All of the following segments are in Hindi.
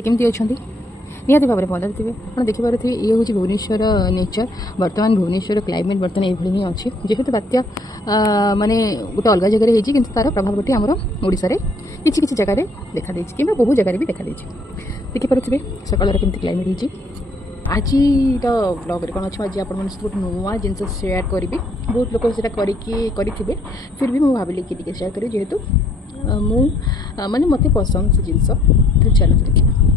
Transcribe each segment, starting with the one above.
तो केमती अच्छा निहाती भाव में भल थे आप देखिपे ये हूँ भुवनेश्वर नेचर बर्तमान भुवनेश्वर क्लाइमेट बर्तमान ये ही अच्छे जेहेतु बात्या माने गोटे अलग जगह होती कि तार प्रभाव गोटे आमर ओडिशा रे किसी किसी जगह देखा देछि कि बहुत जगह भी देखा देछि देखिपे सकाल केमती क्लाइमेट होती आज ब्लॉग रे कौन अच्छे आज आप गोटे नुआ जिन सेयार करी बहुत लोग से करेंगे फिर भी मुझे भाविली कि शेयर करी जेहेतु मु माने मत पसंद से जिनस तो चलो देखिए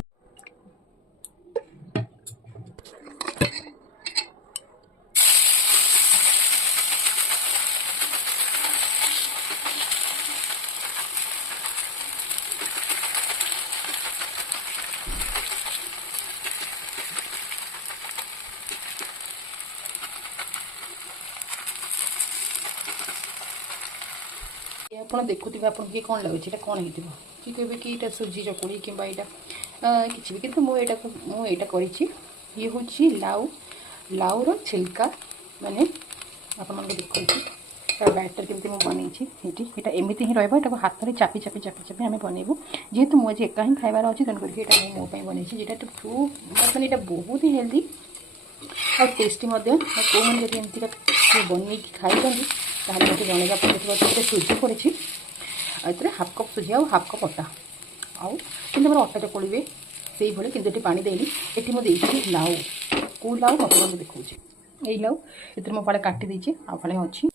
आप देखुवे आप कौन लगुच कौन हो कि कहे कि यहाँ सुजी चकुड़ी कि किसी भी कितु मुझे कर ये हूँ लाउ लाउर छिलका माने आप देखिए तार बैटर केमती मुझे बनई ये एमती ही रहा हाथ में चापी चापी चापी चापी आम बनइबू जेहेतु मुझे एका ही खाबार अच्छे तेणुक मो बनई जेटा तो खूब मैंने यहाँ बहुत ही हेल्दी और टेस्टी कौ मैंने जब एमती बनई खाई ताहले मत जनइबा देखिए सुजी पड़ी हाफ कप सुजी आ हाफ कप अटा आउ कि अटा चकोड़े से भाई कि पानी देनी ये मुझे लाउ कौ लाउ मतलब देखा यही लाउ ये फाड़े काटी देची आ फाड़े अच्छी